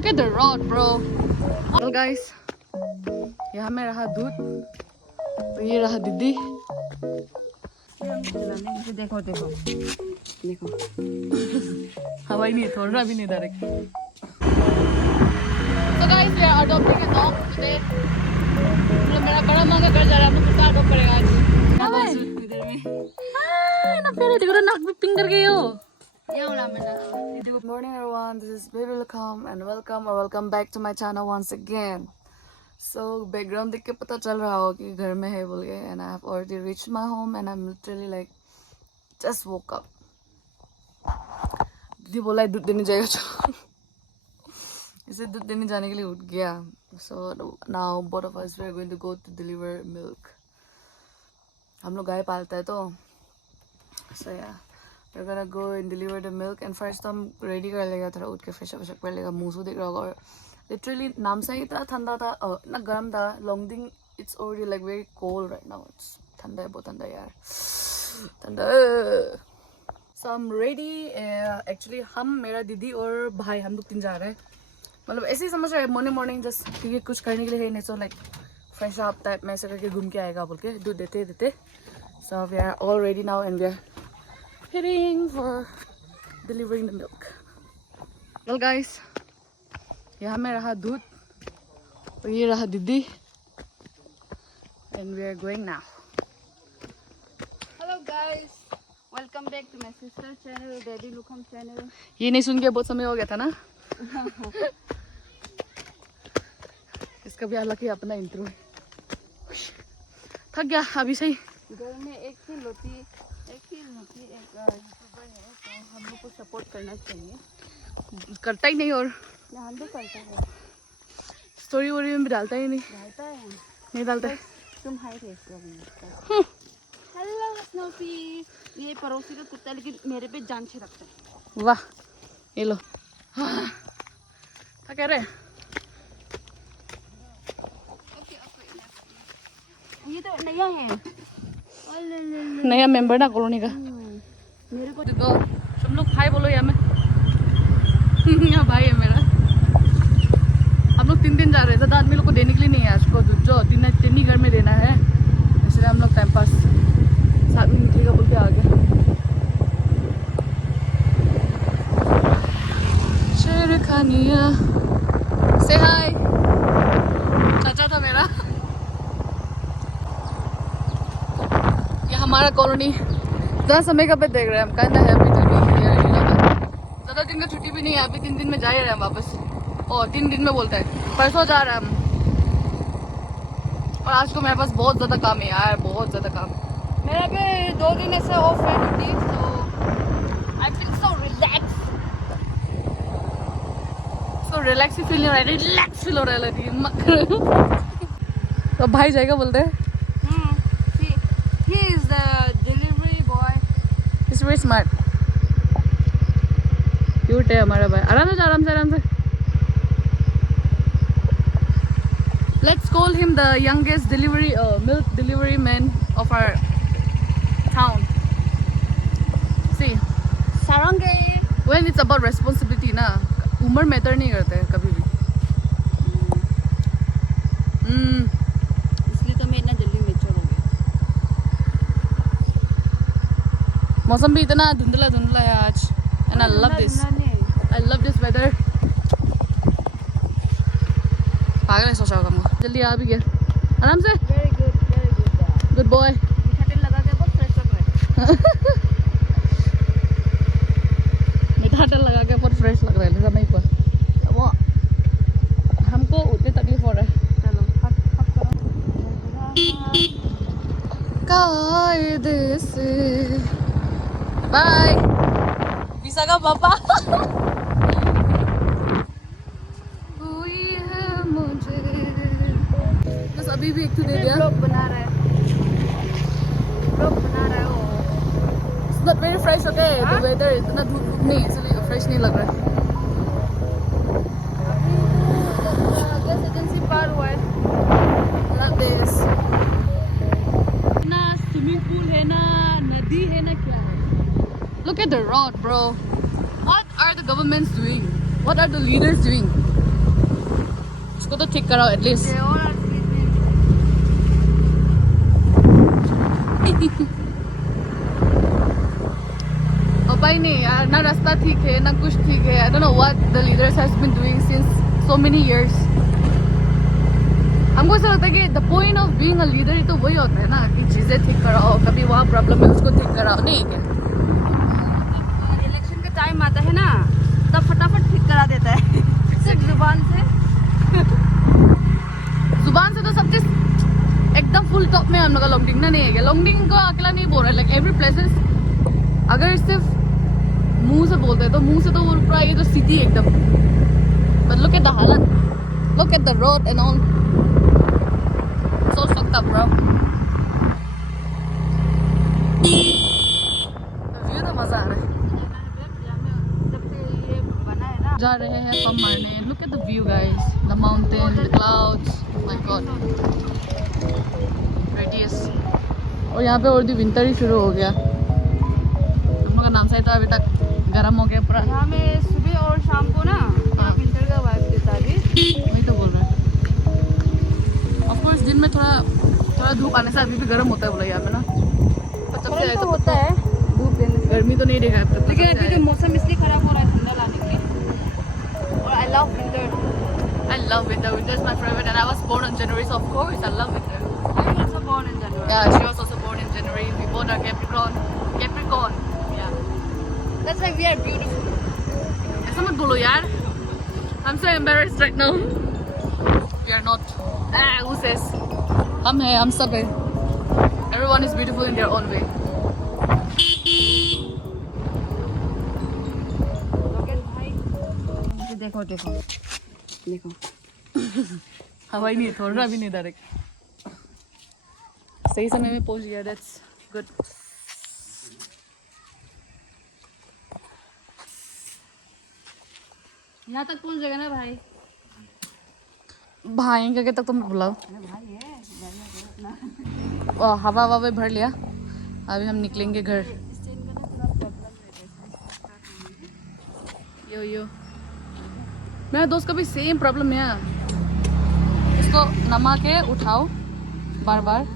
Look at the road, bro. Well, guys, यहाँ में रहा दूध, तो ये रहा दीदी. देखो देखो देखो हवाई नहीं, थोड़ा भी नहीं direct. So guys, we are adopting a dog today. मतलब मेरा बड़ा मांगा घर जा रहा है, हम लोग कुत्ता अडॉप्ट करेगा आज. इधर में ना पेरे देखो ना, नाक भी पिंग कर गई हो. Good morning everyone, this is Baby Welcome and welcome back to my channel once again. So background देख के पता चल रहा हो कि घर में है बोल के, and I have already reached my home and I'm literally like just woke up. दीदी बोला है दूध देने जाएगा चलो. इसे दूध देने जाने के लिए उठ गया. So now both of us we are going to go to deliver milk. हम लोग गाय पालता है तो. So yeah, we're gonna go and deliver the milk and first हम ready कर लेगा, थोड़ा उठ के fresh up कर लेगा. मुँह से दिख रहा होगा. और literally नामसाई इतना ठंडा था, इतना गर्म था. Longding it's already like very cold right now. It's ठंडा है, बहुत ठंडा है यार, ठंडा. So I'm ready. Actually हम, मेरा दीदी और भाई, हम लोग तीन जा रहे हैं. मतलब ऐसे ही समझ रहे हैं मॉर्निंग जस्ट क्योंकि कुछ करने के लिए है नहीं, so like fresh up type में ऐसे करके घूम के आएगा बोल के दूध देते देते. So we are all ready now and we are heading for delivering the milk. Well guys, यहाँ में रहा दूध और ये रहा दीदी and we are going now. Hello guys, welcome back to my sister channel, Daddy Lukam channel. ये नहीं सुन के बहुत समय हो गया था ना. इसका भी अलग ही अपना इंट्रो है. थक गया अभी सही. घर में एक ही यूट्यूबर है, तो हम लोग को सपोर्ट करना चाहिए. करता ही नहीं और हम भी करता है, स्टोरी वोरी में भी डालता ही नहीं. डालता है, नहीं डालता है. तुम हाई थे हेलो स्नोफी. ये पड़ोसी का कुत्ता लेकिन मेरे पे जान से रखता है. वाह, ये लो. क्या कह रहे हैं? ये तो नया है, नया मेंबर ना कॉलोनी का. मेरे को देखो तुम लोग हाय बोलो यहाँ में. यहाँ भाई है मेरा. हम लोग 3 दिन जा रहे हैं, ज़्यादा आदमी लोग को देने के लिए नहीं है आज को दूध, जो 3 ही घर में देना है, इसलिए हम लोग टाइम पास साथ में निकलेगा बोल के आ गए. शेर खानिया से हाय चाचा था मेरा. ये हमारा कॉलोनी. ज़्यादा समय का पे देख रहे हैं हम, कहना है अभी तो नहीं है, ज़्यादा दिन का छुट्टी भी नहीं है. अभी 3 दिन में जा ही रहे हैं हम वापस. और 3 दिन में बोलते हैं, परसों जा रहे हैं हम. और आज को मेरे पास बहुत ज़्यादा काम है यार, बहुत ज़्यादा काम. मेरा भी 2 दिन ऐसे ऑफ है ड्यूटी, तो I feel so relax. So relax he feel नहीं हो रहा है, रिलैक्स फील हो रहा है. तो भाई जाएगा बोलते हैं. he is the delivery boy. He's very smart. Cute है हमारा भाई. आराम से आराम से आराम से. Let's call him the youngest milk delivery man of our town. See, Sarange. when it's about responsibility ना, उम्र मैटर नहीं करता है कभी भी. इसलिए तो मैं इतना जल्दी मैच्योर हो गया. मौसम भी इतना धुंधला धुंधला है आज, and I love this. I love this weather. पागल है सोचा होगा मुझे. जल्दी आ भी गया. आराम से. Very good Good boy. मीठा तेल लगा के बहुत फ्रेश लग रहा है. मीठा तेल लगा के बहुत फ्रेश लग रहा है. नहीं पर वो हमको उतनी तकलीफ हो रहा है. चलो हक करो. कायदे से बाय विसा का पापा. हुई है मुझे बस अभी भी एक तो दे दिया. ब्लॉग बना रहा है वो. It's not very fresh, okay? The weather इतना धूप नहीं, इसलिए फ्रेश नहीं लग रहा है. गैस एजेंसी पार हुआ है. Not this. ना स्विमिंग पूल है ना नदी है ना क्या है. Look at the road, bro. What are the governments doing? What are the leaders doing? इसको तो ठीक कराओ at least. They all are sleeping. उपाय नहीं यार, ना रास्ता ठीक है ना कुछ ठीक है। I don't know what the leaders has been doing since so many years. हमको ऐसा लगता है कि the point of being a leader ही तो वही होता है ना कि चीजें ठीक कराओ, कभी वहाँ प्रॉब्लम है उसको ठीक कराओ, नहीं क्या? इलेक्शन का टाइम आता है ना, तब फटाफट ठीक करा देता है सिर्फ जुबान से। जुबान से तो सब चीज एकदम फुल टॉप में हम लोग का लॉन्गडिंग ना नहीं है क्या? लॉन्गडिंग को अकेला नहीं बोल रहा है, लाइक एवरी प्लेसेस अगर सिर्फ मुंह से बोलते हैं तो मुंह से तो वो पूरा ये तो सिटी एकदम, बट लुक एट द हालत, look at the road and all, so fucked up bro. View तो मजा आ रहा है। जब से ये बना है ना, जा रहे हैं पम मारने। Look at the view guys, the mountain, the clouds, my God radius. और यहाँ पे और भी विंटर ही शुरू हो गया। हम लोग का नाम सही था, अभी तक गर्म हो गया पूरा। यहाँ में सुबह और शाम को ना हाँ। विंटर का वाइब देता है अभी। वही तो बोल रहे हैं। ऑफ कोर्स दिन में थोड़ा धूप आने से अभी भी गर्म होता है बोला यहाँ पे ना, पर जब से आए तो तब होता है धूप देने से, गर्मी तो नहीं देखा है अब तक। लेकिन अभी जो मौसम इसलिए खराब हो रहा है ठंडा लाने के लिए। और I love winter. I love winter. Winter is my favorite, and I was born in January, so of course I love winter. I was also born in January. Yeah, she was also born in January. We both are Capricorn. Capricorn. Yeah. That's why we are beautiful. ऐसा मत बोलो यार। I'm so embarrassed right now. We are not. Who says? हम हैं, हम सब हैं. Everyone is beautiful in their own way. Lokesh भाई, देखो देखो देखो, हवा ही नहीं, थोड़ा भी नहीं डायरेक्ट। सही समय में पहुंच गया, that's good. यहाँ तक पहुँच जाएगा ना भाई। भाई करके तक तुम बुलाओ। भाई है हवा हवा में भर लिया, अभी हम निकलेंगे घर। यो मेरा दोस्त का भी सेम प्रॉब्लम है, इसको नमा के उठाओ बार बार।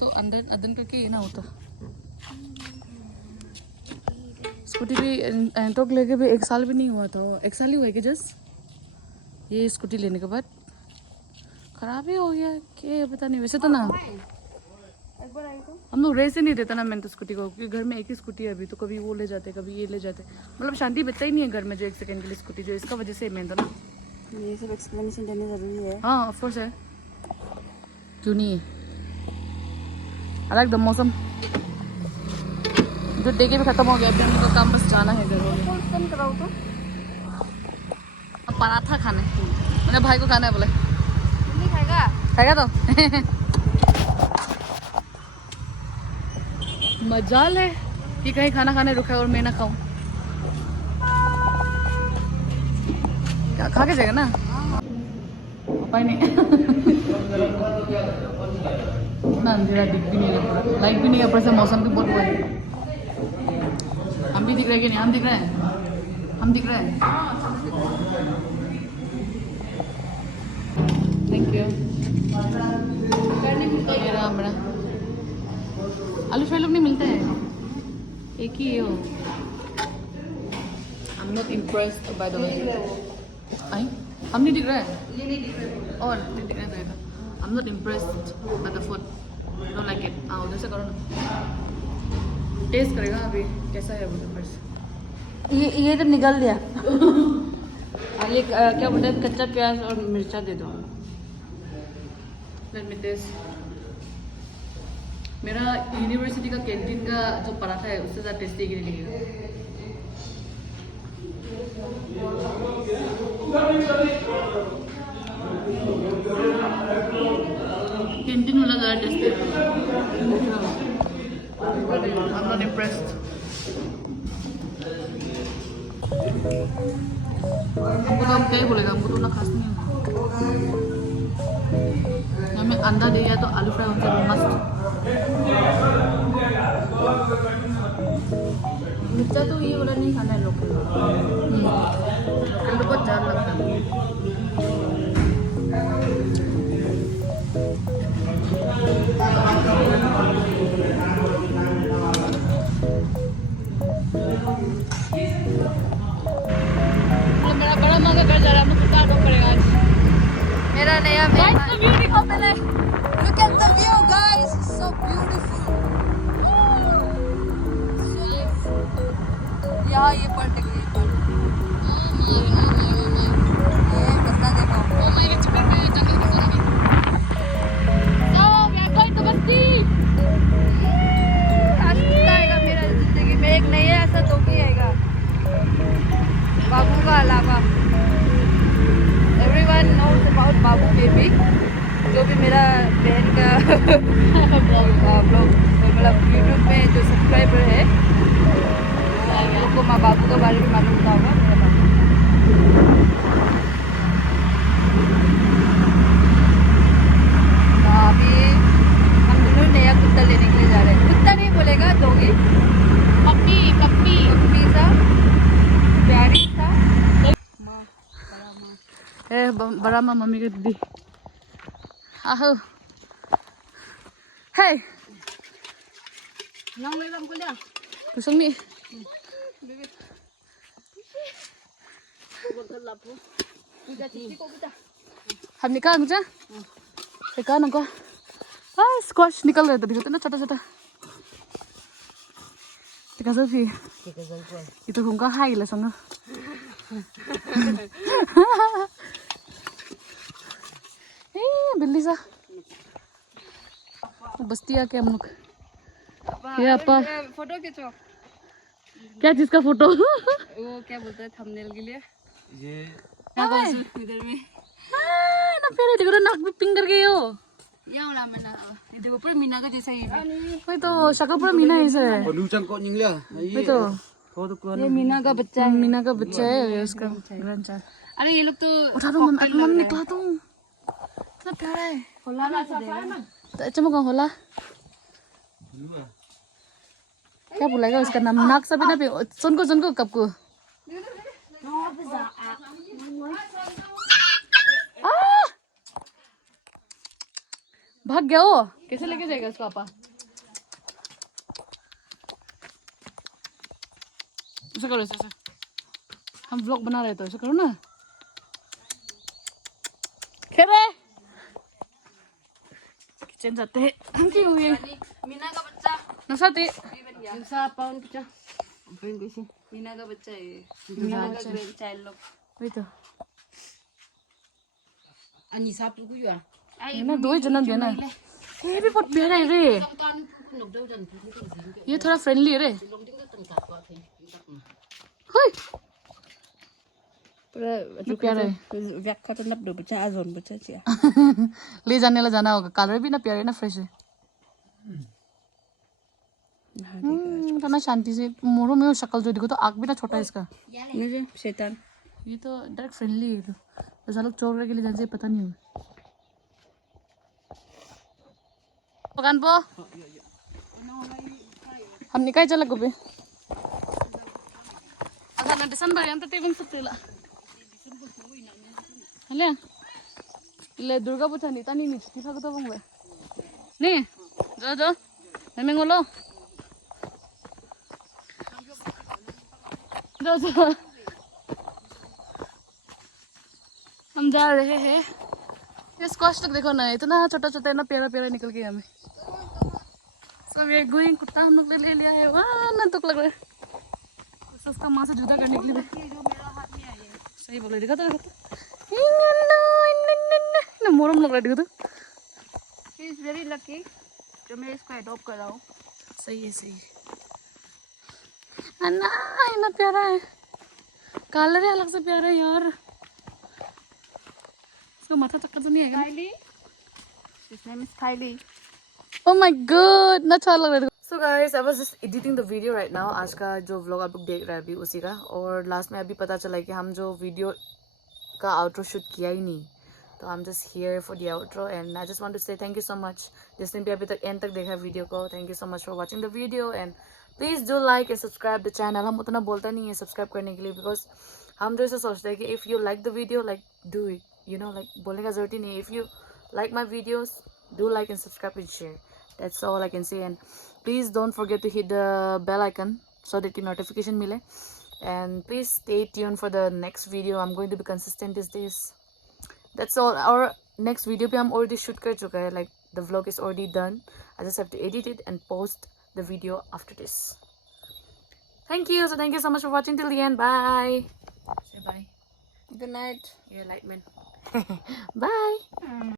तो अंदर अदन करके ये ना होता। स्कूटी भी एंटोक लेके भी 1 साल भी नहीं हुआ था, 1 साल ही हुआ है कि जस्ट ये स्कूटी लेने के बाद खराब ही हो गया क्या पता नहीं। वैसे तो ना एक बार आई तो हम लोग रेस ही नहीं देते ना मैंने तो स्कूटी को, क्योंकि घर में एक ही स्कूटी है अभी, तो कभी वो ले जाते कभी ये ले जाते, मतलब शांति बचता ही नहीं है घर में जो 1 सेकंड के लिए स्कूटी, जो इसका वजह से मेन तो ना। ये सब एक्सप्लेनेशन देना जरूरी है। हाँ ऑफ कोर्स है, क्यों नहीं है। आई लाइक द मौसम, जो डे के भी खत्म हो गया, अभी हमको काम बस जाना है घर में। कौन कम कराओ तो अब पराठा खाना है, मेरे भाई को खाना है बोले। नहीं खाएगा। खाएगा तो मजाल है कि कहीं खाना खाने रुका है और मैं ना खाऊं। क्या खा के जाएगा ना, उपाय नहीं। ना अंधेरा दिख भी नहीं रहा, लाइट भी नहीं है, ऊपर से मौसम भी बहुत बुरा है। हम भी दिख रहे हैं कि नहीं? हम दिख रहे हैं, हम दिख रहे हैं। Thank you. मेरा मेरा आलू फ्राई लोग नहीं मिलता है, एक ही है वो। I'm not impressed by the way. आई हम नहीं दिख रहा है, ये नहीं दिख रहा। और नहीं दिख रहा है। I'm not impressed by the food. Don't like it. हाँ उधर से करो ना, टेस्ट करेगा अभी कैसा है वो फर्स्ट। ये तो निकल दिया। ये क्या बोलते हैं, कच्चा प्याज और मिर्चा दे दो। Let me taste. मेरा यूनिवर्सिटी का कैंटीन का जो पराठा है उससे ज़्यादा टेस्टी के लिए लगेगा। कैंटीन वाला ज़्यादा टेस्टी है। I'm not impressed. हमको तो हम क्या ही बोलेगा, हमको तो ना खास नहीं है। हमें अंडा दे दिया तो आलू फ्राई होता है मस्त। मिर्चा तो ये वाला नहीं खाना है लोकल लोकल तो बहुत ज़्यादा लगता है। मेरा बड़ा मगा कर जा रहा है, मुझे क्या करेगा आज। मेरा नया गाइस तो व्यू दिखाओ पहले। Look at the view, guys. It's so beautiful. यहाँ ये पर देखो, ये पर। ये बस्ता देखो। मेरे चिकन में जंगल में जाना भी यहाँ कोई तो बस्ती आज कितना आएगा मेरा जिंदगी में, एक नहीं है ऐसा तो भी आएगा। बाबू का अलावा everyone knows about Babu baby, जो भी मेरा बहन का ब्लॉग मतलब यूट्यूब में जो सब्सक्राइबर है उन लोग को माँ बाबू के बारे में मालूम होता होगा। मेरा बाबू तो अभी हम दोनों नया कुत्ता लेने के लिए जा रहे हैं। कुत्ता नहीं बोलेगा, डॉगी, पप्पी पप्पी पप्पी सा प्यारी सा। बड़ा माँ मम्मी की दीदी आहो हे nang may lang kuya kusang ni हम निकाल मुझे निकाल ना हाँ स्क्वाश निकल रहे थे दिखते ना छोटा छोटा tika selfie itu hongka hai lah संग बिल्ली सा बस्ती आके हम लोग ये आपा फोटो खींचो। क्या चीज का फोटो वो क्या बोलते हैं थंबनेल के लिए। ये इधर में ना फिर देखो तो नाक भी पिंग कर गई हो यहाँ वाला मैं ना ये देखो पूरा मीना का जैसा ही है। वही तो शक्ल पूरा मीना है इसे पॉल्यूशन को निकला वही तो ये मीना का बच्चा है। मीना का बच्चा है उसका ग्रैंडचाइल्ड अरे ये लोग तो उठा दो मम्मी निकला तुम इतना प्यारा है होला ना से देगा। तो चमका होला क्या बोलेगा उसका नाम नाक सा भी ना पे सुन को कब को भाग गया वो कैसे लेके जाएगा उसको पापा ऐसा करो ऐसा हम व्लॉग बना रहे तो ऐसा करो ना खेरे किचन जाते हैं क्यों हुई मीना का बच्चा नसाते इंसा पाउन बच्चा मीना का बच्चा है ये। मीना का ग्रैंडचाइल्ड लोग वही तो अनि साप को युवा ये ना दो ही जन्म दिया ना ये भी बहुत प्यारा है रे ये थोड़ा फ्रेंडली है रे हाय पूरा प्यारा है व्याख्या तो नब दो बच्चा आजोन बच्चा चिया ले जाने ला जाना होगा कलर भी ना प्यारे ना फ्रेश है इतना शांति से मोरो में शक्ल जो देखो तो आँख भी ना छोटा है इसका मुझे शैतान ये तो डायरेक्ट फ्रेंडली है तो ऐसा लोग चोर के लिए जाने से पता नहीं होगा पकान पो हम निकाय चला गोबे अगर ना दिसंबर yang tadi bang setila हले ले दुर्गा पूजा नहीं तानी नहीं छुट्टी था तो बंग ले नहीं जो मैं बोलो जो हम जा रहे हैं ये स्क्वाश तक देखो ना इतना छोटा छोटा इतना प्यारा प्यारा निकल गया हमें सब ये गोइंग कुत्ता हम लोग ले लिया है वाह ना तुक लग रहा है उसका माँ से जुदा करने के लिए सही बोल रही देखा तो ना मोरम लग रहा है देखो तो शी इज वेरी लकी जो मैं इसको अडॉप्ट कर रहा हूँ। सही है अन्ना इतना प्यारा है कलर ही अलग से प्यारा है यार इसका माथा चक्कर तो नहीं है Kylie, his name is Kylie. Oh my god, ना अच्छा लग रहा है So guys, I was just editing the video right now. आज का जो vlog आप लोग देख रहे हैं अभी उसी का, और लास्ट में अभी पता चला कि हम जो वीडियो का आउटरो शूट किया ही नहीं, तो I'm just here for the outro and I just want to say thank you so much जिसने भी अभी तक end तक देखा वीडियो को. Thank you so much for watching the video and please do like and subscribe the channel. हम उतना बोलता नहीं है सब्सक्राइब करने के लिए because हम तो ऐसा सोचते हैं कि if you like the video like do it, you know, like बोलने का जरूरत ही नहीं है. If you like my videos, do like and subscribe and share. That's all I can say and please don't forget to hit the bell icon so that your notification mile. And please stay tuned for the next video. I'm going to be consistent these days. That's all. Our next video पे हम already shoot कर चुका है. Like the vlog is already done. I just have to edit it and post the video after this. Thank you. So thank you so much for watching till the end. Bye. Say bye. Good night. Yeah, Lightman. Bye.